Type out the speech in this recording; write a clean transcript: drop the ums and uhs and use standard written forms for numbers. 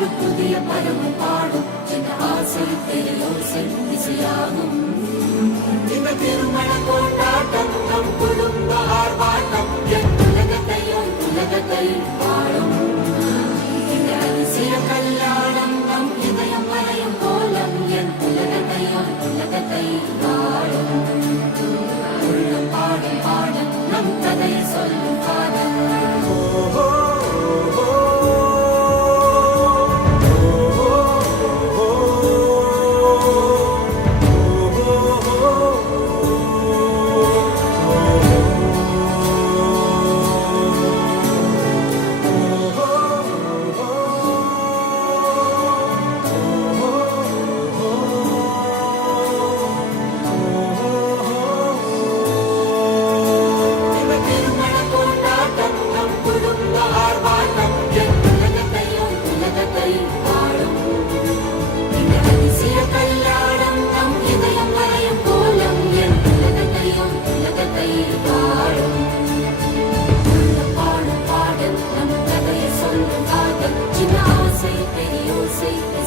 ஒரு புதிய பருவம் பாடும் சின்ன ஆசை பெரியோசை இசையாகும். இந்த திருமண கொண்டாட்டம் நம் குடும்ப ஆர்ப்பாட்டம் என் உலகத்தை வாழும். இந்த அதிசய கல்யாணம் நம் இதயம் வரையும் கோலம் என் உலகத்தை வாழும். உள்ளம் பாடும் பாடல் நம் கதையை சொல்லும் காதல். Say